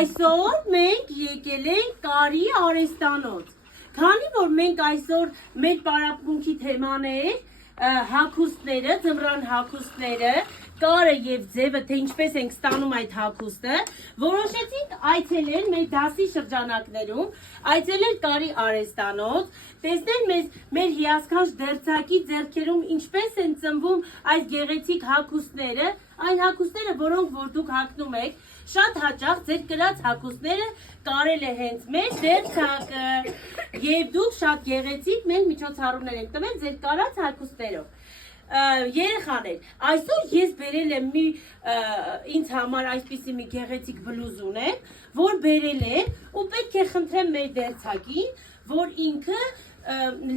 Այսօր մենք եկել ենք Կարի արհեստանոց, քանի որ մենք այսօր մեր պարապմունքի թեման է հագուստները, ձմռան հագուստները, կարը եւ ձևը, թե ինչպես ենք ստանում այդ հագուստը, որոշեցինք այցելել մեր դասի շրջանակներում, այցելել Կարի արհեստանոց, տեսնել մեր հիասքանչ դերձակի ձեռքերում ինչպես են ծնվում այս գեղեցիկ հագուստները, այն հագուստները, որոնք որ դուք հագնում եք, շատ հաճախ ձեր կրած հագուստները կարել է հենց մեր դերձակը եւ դուք շատ գեղեցիկ մենք միջոցառումներ ենք տվել ձեր կարած հագուստներով։ Երեխաներ, այսօր ես բերել եմ ինձ համար այսպիսի մի գեղեցիկ բլուզ ունեմ, որ բերել եմ ու պետք է խնդրեմ մեր դերձակին, որ ինքը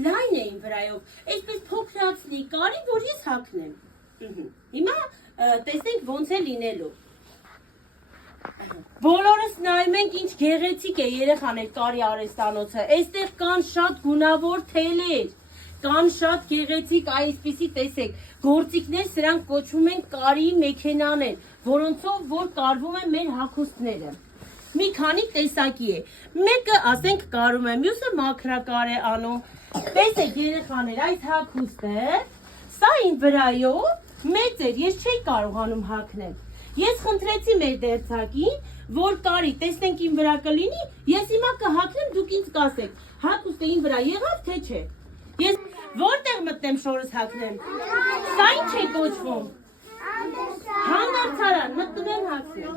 լայն է իմ վրայով, այսպես փոքրացնի կարի, որ ես հագնեմ։ Հիմա տեսնենք ոնց է լինելու։ Բոլորս նայում ենք ինչ գեղեցիկ է երեխաներ Կարի արհեստանոցը, այստեղ կան շատ գունավոր թելեր, կան շատ գեղեցիկ այսպիսի տեսեք, գործիքներ սրանք կոչվում են Կարի մեքենաներ, որոնցով որ կարվում են մեր հագուստները։ Մի քանի տեսակի է, մեկը ասենք կարում է, մյուսը մաքրակար է անում, տեսեք երեխաներ այս հագուստը, սա իմ վրայով մեծ էր, ես չէի կարողանում հագնել։ Ես խնդրեցի մեր դերձակին, որ Կարի, տեսնենք իմ վրա կլինի, ես հիմա կհագնեմ, դուք ինձ կասեք, հագուստը իմ վրա եղավ, թե չէ։ Ես որտեղ մտնեմ շորս հագնեմ։ Սա ինչ է կոչվում։ Հանդարցարան, մտնում եմ հագնեմ։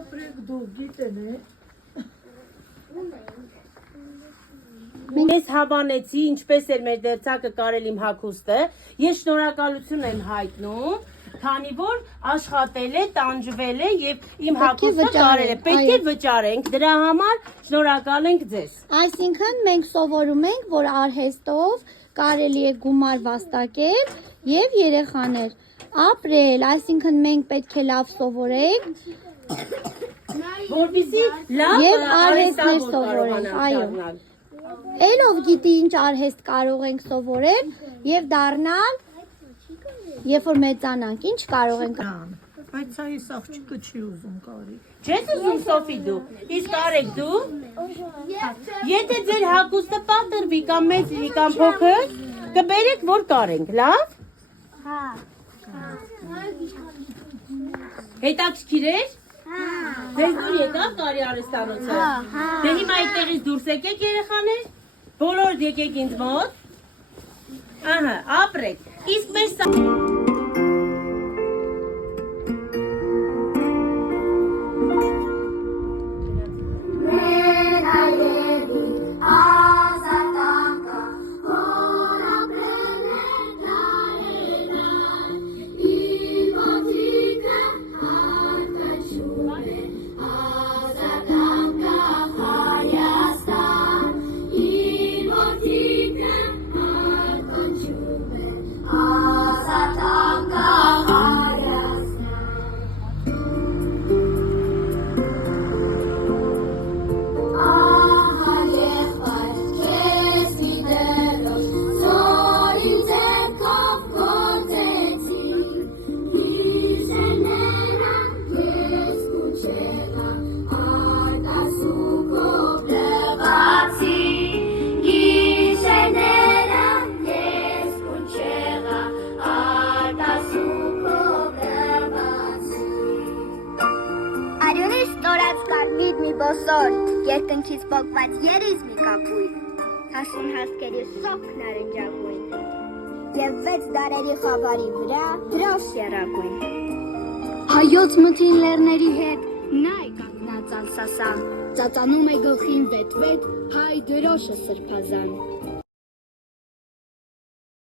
Ես հավանեցի, ինչպես էր մեր դերձակը կարել իմ հագուստը, ես շնորհակալություն եմ հայտնում, քանի որ աշխատել է, տանջվել է եւ իմ հագուստը կարել է, պետք է վճարենք, դրա համար շնորհակալ ենք ձեզ։ Այսինքն մենք սովորում ենք, որ արհեստով կարելի է գումար վաստակել եւ երեխաներ ապրել, այսինքն մենք պետք է լավ սովորենք Որպեսզի լավ Եվ արհեստներ արհեստավոր սովորենք, կարողանանք այո։ դառնալ։ Էլով գիտի ինչ արհեստ կարող ենք սովորել եւ դառնալ, երբ որ մեծանանք, ինչ կարող ենք։ Բայց այս աղջիկը չի ուզում կարի։ Չես ուզում Սոֆի դու։ Իսկ Արեգ դու։ Եթե ձեր հագուստը պատրվի կամ մեծի կամ փոքր, կբերեք որ կարենք, լավ։ Հա։ Հետաքրքիր էր։ Ձեզ դուր եկավ կարի արհեստանոցը։ Դե հիմա այդտեղից դուրս եկեք երեխաներ։ Բոլորդ եկեք ինձ մոտ։ Ահա, ապրեք։ Իսկ մեր Արյունի ստորած կարմիր մի բոսորդ, երկնքից պոկված երիզ մի կապույտ, հասուն հասկերի սոք նարնջագույն, և 6 դարերի խավարի վրա դրոշ եռագույն։ Հայոց մթին լեռների հետ նա է կանգնած անսասան, ծածանում է գլխին վետ-վետ հայ դրոշը սրբազան։